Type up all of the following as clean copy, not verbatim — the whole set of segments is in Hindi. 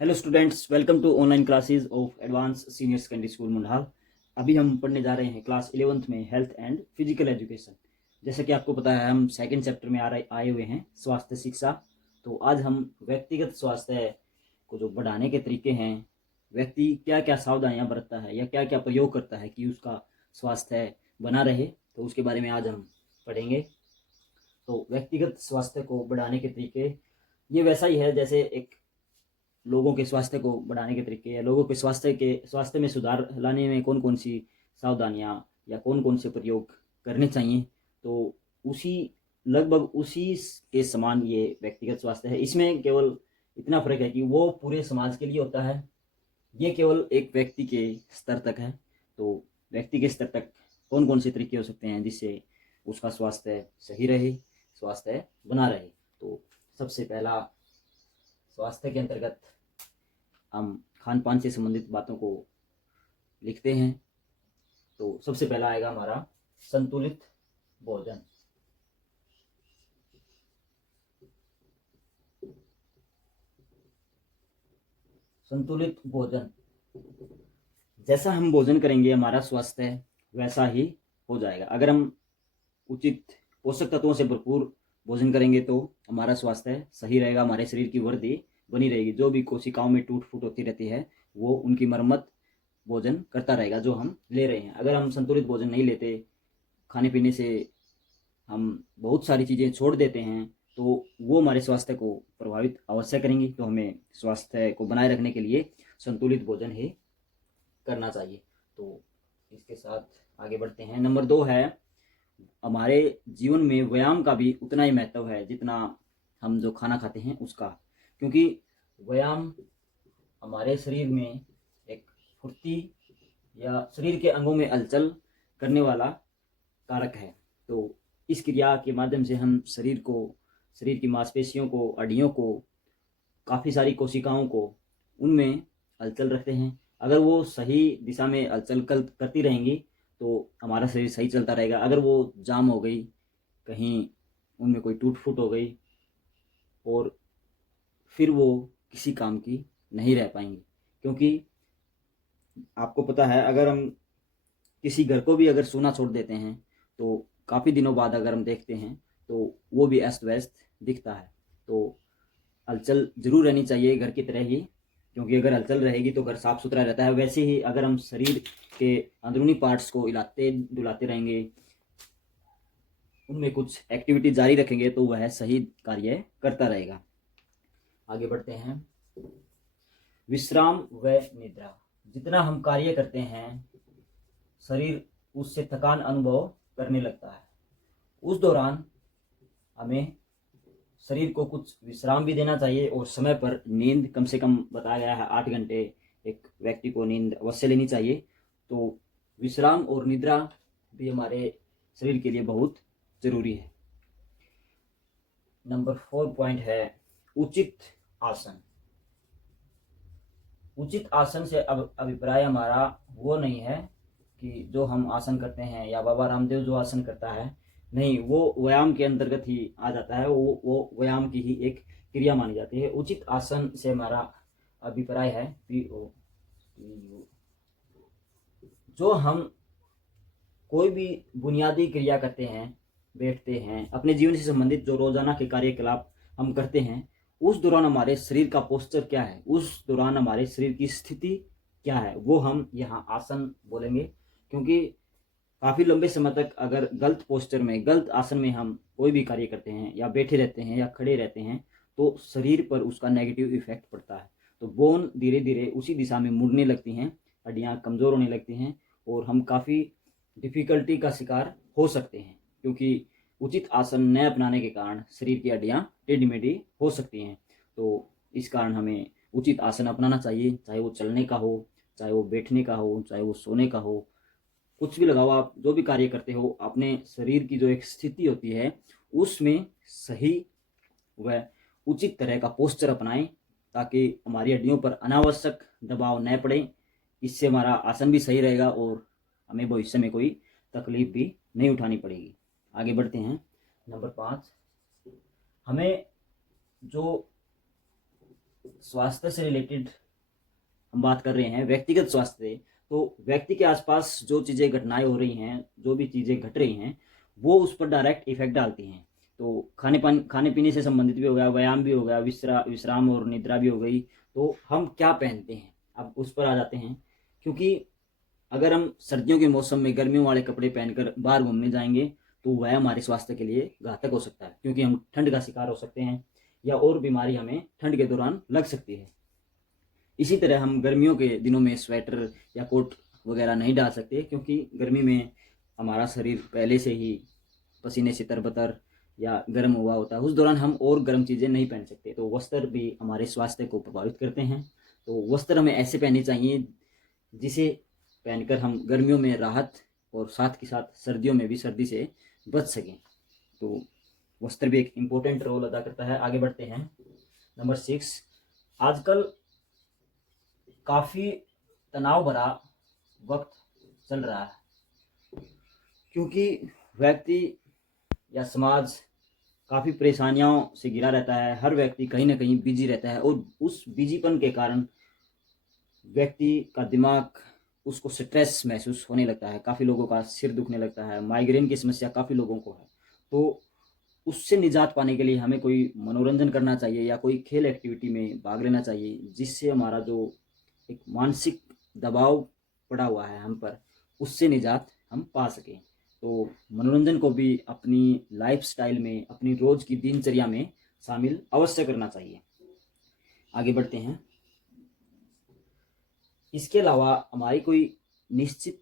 Hello students, welcome to online classes of advance senior secondary school Mundal. अभी हम पढ़ने जा रहे हैं क्लास 11th में हेल्थ एंड फिजिकल एजुकेशन। जैसा कि आपको पता है, हम सेकंड चैप्टर में आए हुए हैं, स्वास्थ्य शिक्षा। तो आज हम व्यक्तिगत स्वास्थ्य को जो बढ़ाने के तरीके हैं, व्यक्ति क्या क्या सावधानियां बरतता है या क्या क्या प्रयोग करता है कि उसका स्वास्थ्य बना रहे, तो उसके बारे में आज हम पढ़ेंगे। तो व्यक्तिगत स्वास्थ्य को बढ़ाने के तरीके ये वैसा ही है जैसे एक लोगों के स्वास्थ्य को बढ़ाने के तरीके या लोगों के स्वास्थ्य में सुधार लाने में कौन कौन सी सावधानियां या कौन कौन से प्रयोग करने चाहिए, तो उसी लगभग उसी के समान ये व्यक्तिगत स्वास्थ्य है। इसमें केवल इतना फर्क है कि वो पूरे समाज के लिए होता है, ये केवल एक व्यक्ति के स्तर तक है। तो व्यक्ति के स्तर तक कौन कौन से तरीके हो सकते हैं जिससे उसका स्वास्थ्य सही रहे, स्वास्थ्य बना रहे। तो सबसे पहला, स्वास्थ्य के अंतर्गत हम खान पान से संबंधित बातों को लिखते हैं। तो सबसे पहला आएगा हमारा संतुलित भोजन। संतुलित भोजन, जैसा हम भोजन करेंगे हमारा स्वास्थ्य वैसा ही हो जाएगा। अगर हम उचित पोषक तत्वों से भरपूर भोजन करेंगे तो हमारा स्वास्थ्य सही रहेगा, हमारे शरीर की वृद्धि बनी रहेगी। जो भी कोशिकाओं में टूट फूट होती रहती है वो उनकी मरम्मत भोजन करता रहेगा जो हम ले रहे हैं। अगर हम संतुलित भोजन नहीं लेते, खाने पीने से हम बहुत सारी चीज़ें छोड़ देते हैं, तो वो हमारे स्वास्थ्य को प्रभावित अवश्य करेंगी। तो हमें स्वास्थ्य को बनाए रखने के लिए संतुलित भोजन ही करना चाहिए। तो इसके साथ आगे बढ़ते हैं। नंबर 2 है, हमारे जीवन में व्यायाम का भी उतना ही महत्व है जितना हम जो खाना खाते हैं उसका, क्योंकि व्यायाम हमारे शरीर में एक फुर्ती या शरीर के अंगों में हलचल करने वाला कारक है। तो इस क्रिया के माध्यम से हम शरीर की मांसपेशियों को, हड्डियों को, काफ़ी सारी कोशिकाओं को, उनमें हलचल रखते हैं। अगर वो सही दिशा में हलचल करती रहेंगी तो हमारा शरीर सही चलता रहेगा। अगर वो जाम हो गई, कहीं उनमें कोई टूट फूट हो गई, और फिर वो किसी काम की नहीं रह पाएंगी। क्योंकि आपको पता है, अगर हम किसी घर को भी अगर सूना छोड़ देते हैं तो काफ़ी दिनों बाद अगर हम देखते हैं तो वो भी अस्त व्यस्त दिखता है। तो हलचल जरूर रहनी चाहिए घर की तरह ही, क्योंकि अगर हलचल रहेगी तो घर साफ सुथरा रहता है। वैसे ही अगर हम शरीर के अंदरूनी पार्ट्स को हिलाते डुलाते रहेंगे, उनमें कुछ एक्टिविटी जारी रखेंगे तो वह सही कार्य करता रहेगा। आगे बढ़ते हैं। विश्राम व निद्रा, जितना हम कार्य करते हैं शरीर उससे थकान अनुभव करने लगता है। उस दौरान हमें शरीर को कुछ विश्राम भी देना चाहिए, और समय पर नींद कम से कम बताया गया है 8 घंटे एक व्यक्ति को नींद अवश्य लेनी चाहिए। तो विश्राम और निद्रा भी हमारे शरीर के लिए बहुत जरूरी है। नंबर 4 पॉइंट है उचित आसन। उचित आसन से अब अभिप्राय हमारा वो नहीं है कि जो हम आसन करते हैं या बाबा रामदेव जो आसन करता है, नहीं, वो व्यायाम के अंतर्गत ही आ जाता है। वो व्यायाम की ही एक क्रिया मानी जाती है। उचित आसन से हमारा अभिप्राय है PO, जो हम कोई भी बुनियादी क्रिया करते हैं, बैठते हैं, अपने जीवन से संबंधित जो रोजाना के कार्यकलाप हम करते हैं, उस दौरान हमारे शरीर का पोस्चर क्या है, उस दौरान हमारे शरीर की स्थिति क्या है, वो हम यहाँ आसन बोलेंगे। क्योंकि काफ़ी लंबे समय तक अगर गलत पोस्चर में, गलत आसन में हम कोई भी कार्य करते हैं या बैठे रहते हैं या खड़े रहते हैं तो शरीर पर उसका नेगेटिव इफेक्ट पड़ता है। तो बोन धीरे धीरे उसी दिशा में मुड़ने लगती हैं, हड्डियाँ कमज़ोर होने लगती हैं, और हम काफ़ी डिफ़िकल्टी का शिकार हो सकते हैं। क्योंकि उचित आसन न अपनाने के कारण शरीर की हड्डियाँ टेढ़ी मेढ़ी हो सकती हैं। तो इस कारण हमें उचित आसन अपनाना चाहिए, चाहे वो चलने का हो, चाहे वो बैठने का हो, चाहे वो सोने का हो। कुछ भी लगाओ, आप जो भी कार्य करते हो अपने शरीर की जो एक स्थिति होती है उसमें सही व उचित तरह का पोस्चर अपनाएं, ताकि हमारी हड्डियों पर अनावश्यक दबाव न पड़े। इससे हमारा आसन भी सही रहेगा और हमें भविष्य में कोई तकलीफ भी नहीं उठानी पड़ेगी। आगे बढ़ते हैं। नंबर 5, हमें जो स्वास्थ्य से रिलेटेड हम बात कर रहे हैं, व्यक्तिगत स्वास्थ्य, तो व्यक्ति के आसपास जो चीज़ें घटनाएं हो रही हैं, जो भी चीज़ें घट रही हैं, वो उस पर डायरेक्ट इफेक्ट डालती हैं। तो खाने पीने से संबंधित भी हो गया, व्यायाम भी हो गया, विश्राम और निद्रा भी हो गई। तो हम क्या पहनते हैं, अब उस पर आ जाते हैं। क्योंकि अगर हम सर्दियों के मौसम में गर्मियों वाले कपड़े पहनकर बाहर घूमने जाएंगे तो वह हमारे स्वास्थ्य के लिए घातक हो सकता है, क्योंकि हम ठंड का शिकार हो सकते हैं या और बीमारी हमें ठंड के दौरान लग सकती है। इसी तरह हम गर्मियों के दिनों में स्वेटर या कोट वगैरह नहीं डाल सकते, क्योंकि गर्मी में हमारा शरीर पहले से ही पसीने से तरबतर या गर्म हुआ होता है। उस दौरान हम और गर्म चीज़ें नहीं पहन सकते, तो वस्त्र भी हमारे स्वास्थ्य को प्रभावित करते हैं। तो वस्त्र हमें ऐसे पहनने चाहिए जिसे पहनकर हम गर्मियों में राहत और साथ के साथ सर्दियों में भी सर्दी से बच सकें। तो वस्त्र भी एक इम्पोर्टेंट रोल अदा करता है। आगे बढ़ते हैं। नंबर 6, आजकल काफ़ी तनाव भरा वक्त चल रहा है, क्योंकि व्यक्ति या समाज काफ़ी परेशानियों से घिरा रहता है। हर व्यक्ति कहीं ना कहीं बिजी रहता है और उस बिजीपन के कारण व्यक्ति का दिमाग, उसको स्ट्रेस महसूस होने लगता है। काफ़ी लोगों का सिर दुखने लगता है, माइग्रेन की समस्या काफ़ी लोगों को है। तो उससे निजात पाने के लिए हमें कोई मनोरंजन करना चाहिए या कोई खेल एक्टिविटी में भाग लेना चाहिए, जिससे हमारा जो एक मानसिक दबाव पड़ा हुआ है हम पर, उससे निजात हम पा सकें। तो मनोरंजन को भी अपनी लाइफस्टाइल में, अपनी रोज़ की दिनचर्या में शामिल अवश्य करना चाहिए। आगे बढ़ते हैं। इसके अलावा हमारी कोई निश्चित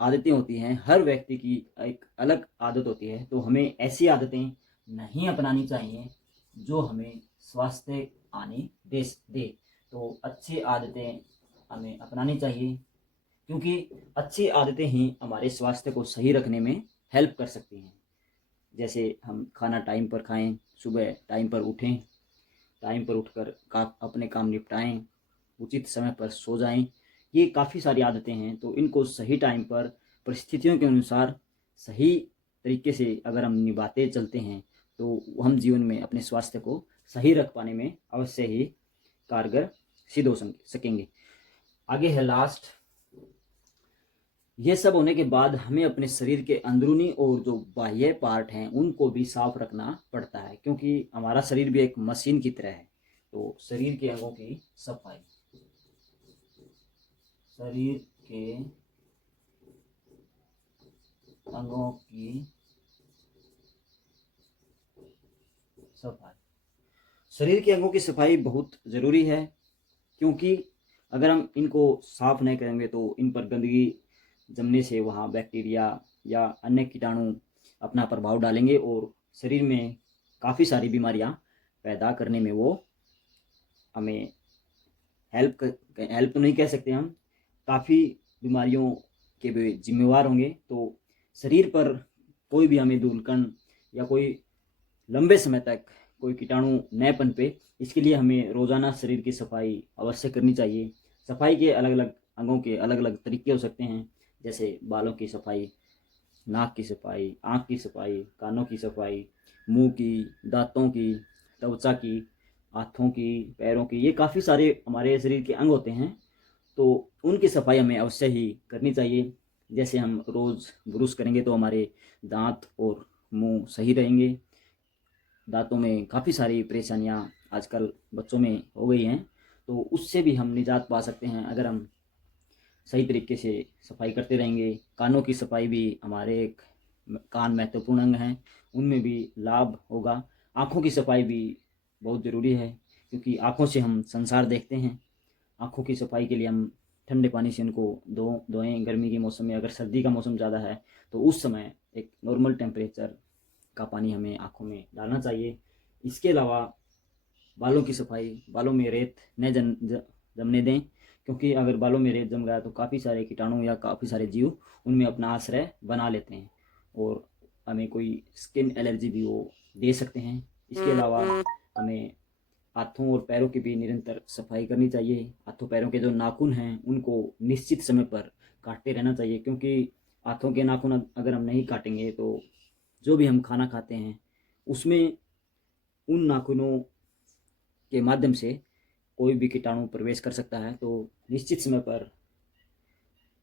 आदतें होती हैं, हर व्यक्ति की एक अलग आदत होती है। तो हमें ऐसी आदतें नहीं अपनानी चाहिए जो हमें स्वास्थ्य आने दे। तो अच्छी आदतें हमें अपनानी चाहिए, क्योंकि अच्छी आदतें ही हमारे स्वास्थ्य को सही रखने में हेल्प कर सकती हैं। जैसे हम खाना टाइम पर खाएं, सुबह टाइम पर उठें, टाइम पर उठकर अपने काम निपटाएं, उचित समय पर सो जाएं। ये काफ़ी सारी आदतें हैं, तो इनको सही टाइम पर परिस्थितियों के अनुसार सही तरीके से अगर हम निभाते चलते हैं तो हम जीवन में अपने स्वास्थ्य को सही रख पाने में अवश्य ही कारगर सिद्ध हो सकेंगे। आगे है लास्ट। ये सब होने के बाद हमें अपने शरीर के अंदरूनी और जो बाह्य पार्ट हैं उनको भी साफ रखना पड़ता है, क्योंकि हमारा शरीर भी एक मशीन की तरह है। तो शरीर के अंगों की सफाई, शरीर के अंगों की सफाई, शरीर के अंगों की सफाई बहुत ज़रूरी है, क्योंकि अगर हम इनको साफ नहीं करेंगे तो इन पर गंदगी जमने से वहाँ बैक्टीरिया या अन्य कीटाणु अपना प्रभाव डालेंगे और शरीर में काफ़ी सारी बीमारियाँ पैदा करने में वो हमें हेल्प तो नहीं कह सकते, हम काफ़ी बीमारियों के भी जिम्मेवार होंगे। तो शरीर पर कोई भी हमें धूलकण या कोई लंबे समय तक कोई कीटाणु न पनपे, इसके लिए हमें रोज़ाना शरीर की सफाई अवश्य करनी चाहिए। सफाई के अलग अलग अंगों के अलग अलग तरीके हो सकते हैं, जैसे बालों की सफाई, नाक की सफाई, आँख की सफाई, कानों की सफाई, मुंह की, दांतों की, त्वचा की, हाथों की, पैरों की। ये काफ़ी सारे हमारे शरीर के अंग होते हैं, तो उनकी सफाई हमें अवश्य ही करनी चाहिए। जैसे हम रोज़ ब्रुश करेंगे तो हमारे दांत और मुंह सही रहेंगे। दांतों में काफ़ी सारी परेशानियां आजकल बच्चों में हो गई हैं, तो उससे भी हम निजात पा सकते हैं अगर हम सही तरीके से सफाई करते रहेंगे। कानों की सफाई भी, हमारे एक कान महत्वपूर्ण अंग हैं, उनमें भी लाभ होगा। आँखों की सफाई भी बहुत ज़रूरी है, क्योंकि आँखों से हम संसार देखते हैं। आँखों की सफाई के लिए हम ठंडे पानी से उनको धोएं। गर्मी के मौसम में, अगर सर्दी का मौसम ज़्यादा है तो उस समय एक नॉर्मल टेम्परेचर का पानी हमें आँखों में डालना चाहिए। इसके अलावा बालों की सफाई, बालों में रेत न जमने दें, क्योंकि अगर बालों में रेत जम गया तो काफ़ी सारे कीटाणु या काफ़ी सारे जीव उनमें अपना आश्रय बना लेते हैं और हमें कोई स्किन एलर्जी भी वो दे सकते हैं। इसके अलावा हमें हाथों और पैरों की भी निरंतर सफाई करनी चाहिए। हाथों पैरों के जो नाखून हैं उनको निश्चित समय पर काटते रहना चाहिए, क्योंकि हाथों के नाखून अगर हम नहीं काटेंगे तो जो भी हम खाना खाते हैं उसमें उन नाखूनों के माध्यम से कोई भी कीटाणु प्रवेश कर सकता है। तो निश्चित समय पर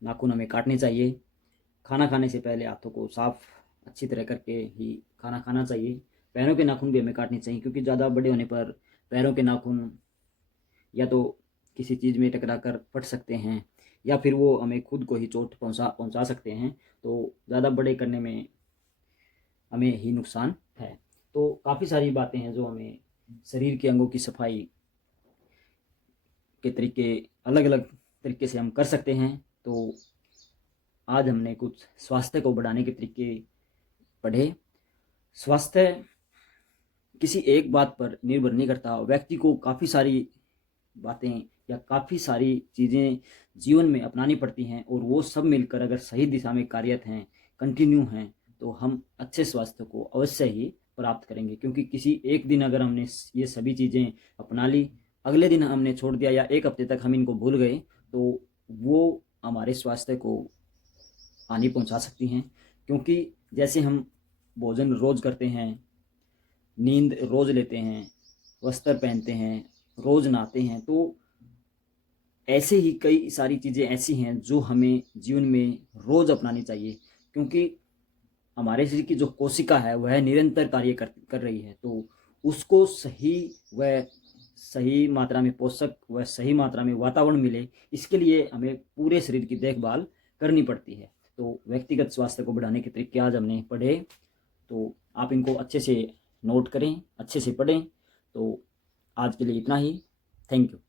नाखून हमें काटने चाहिए। खाना खाने से पहले हाथों को साफ अच्छी तरह करके ही खाना खाना चाहिए। पैरों के नाखून भी हमें काटने चाहिए, क्योंकि ज़्यादा बड़े होने पर पैरों के नाखून या तो किसी चीज़ में टकरा कर फट सकते हैं, या फिर वो हमें खुद को ही चोट पहुंचा सकते हैं। तो ज़्यादा बड़े करने में हमें ही नुकसान है। तो काफ़ी सारी बातें हैं जो हमें शरीर के अंगों की सफाई के तरीके अलग अलग तरीके से हम कर सकते हैं। तो आज हमने कुछ स्वास्थ्य को बढ़ाने के तरीके पढ़े। स्वास्थ्य किसी एक बात पर निर्भर नहीं करता। व्यक्ति को काफ़ी सारी बातें या काफ़ी सारी चीज़ें जीवन में अपनानी पड़ती हैं, और वो सब मिलकर अगर सही दिशा में कार्यरत हैं, कंटिन्यू हैं, तो हम अच्छे स्वास्थ्य को अवश्य ही प्राप्त करेंगे। क्योंकि किसी एक दिन अगर हमने ये सभी चीज़ें अपना ली, अगले दिन हमने छोड़ दिया या एक हफ्ते तक हम इनको भूल गए, तो वो हमारे स्वास्थ्य को हानि पहुंचा सकती हैं। क्योंकि जैसे हम भोजन रोज़ करते हैं, नींद रोज़ लेते हैं, वस्त्र पहनते हैं, रोज़ नहाते हैं, तो ऐसे ही कई सारी चीज़ें ऐसी हैं जो हमें जीवन में रोज़ अपनानी चाहिए। क्योंकि हमारे शरीर की जो कोशिका है वह निरंतर कार्य कर रही है। तो उसको सही व सही मात्रा में पोषक व सही मात्रा में वातावरण मिले, इसके लिए हमें पूरे शरीर की देखभाल करनी पड़ती है। तो व्यक्तिगत स्वास्थ्य को बढ़ाने के तरीके आज हमने पढ़े, तो आप इनको अच्छे से नोट करें, अच्छे से पढ़ें। तो आज के लिए इतना ही। Thank you.